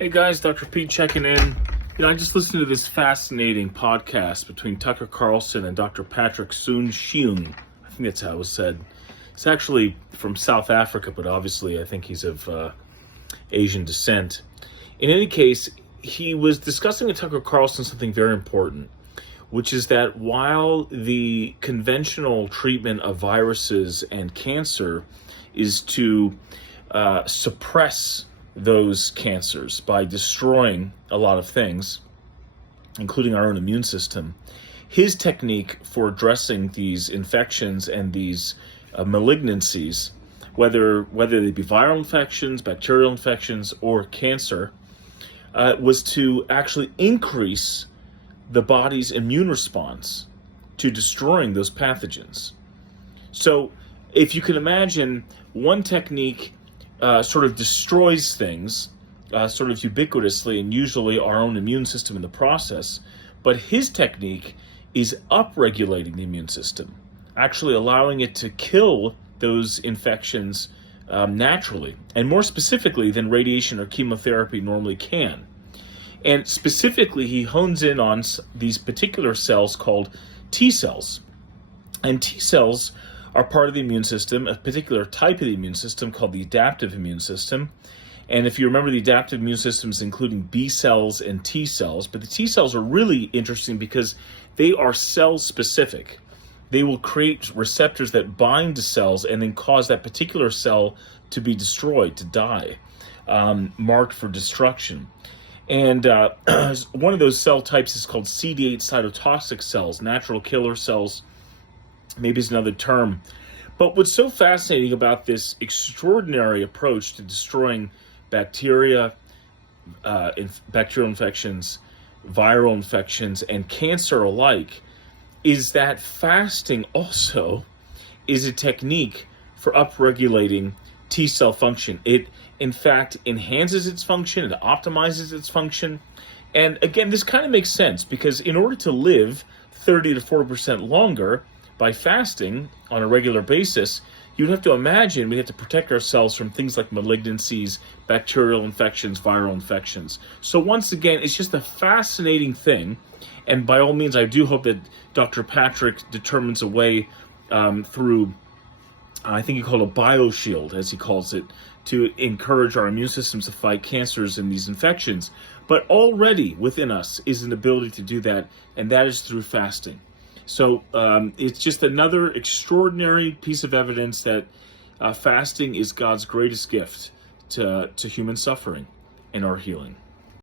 Hey guys, Dr. Pete checking in. I just listened to this fascinating podcast between Tucker Carlson and Dr. Patrick Soon-Shiong. I think that's how it was said. It's actually from South Africa, but obviously I think he's of Asian descent. In any case, he was discussing with Tucker Carlson something very important, which is that while the conventional treatment of viruses and cancer is to suppress those cancers by destroying a lot of things, including our own immune system, his technique for addressing these infections and these malignancies, whether they be viral infections, bacterial infections, or cancer, was to actually increase the body's immune response to destroying those pathogens. So if you can imagine, one technique sort of destroys things sort of ubiquitously, and usually our own immune system in the process. But his technique is upregulating the immune system, actually allowing it to kill those infections naturally, and more specifically than radiation or chemotherapy normally can. And specifically, he hones in on these particular cells called T cells. And T cells are part of the immune system, a particular type of the immune system called the adaptive immune system. And if you remember, the adaptive immune systems including B cells and T cells, but the T cells are really interesting because they are cell specific. They will create receptors that bind to cells and then cause that particular cell to be destroyed, to die, marked for destruction. And one of those cell types is called CD8 cytotoxic cells, natural killer cells, maybe is another term. But what's so fascinating about this extraordinary approach to destroying bacteria, bacterial infections, viral infections, and cancer alike is that fasting also is a technique for upregulating T cell function. It, in fact, enhances its function, it optimizes its function. And again, this kind of makes sense because in order to live 30 to 40% longer, by fasting on a regular basis, you'd have to imagine we have to protect ourselves from things like malignancies, bacterial infections, viral infections. So once again, it's just a fascinating thing. And by all means, I do hope that Dr. Patrick determines a way through, I think he called a bioshield, as he calls it, to encourage our immune systems to fight cancers and these infections. But already within us is an ability to do that, and that is through fasting. So it's just another extraordinary piece of evidence that fasting is God's greatest gift to human suffering and our healing.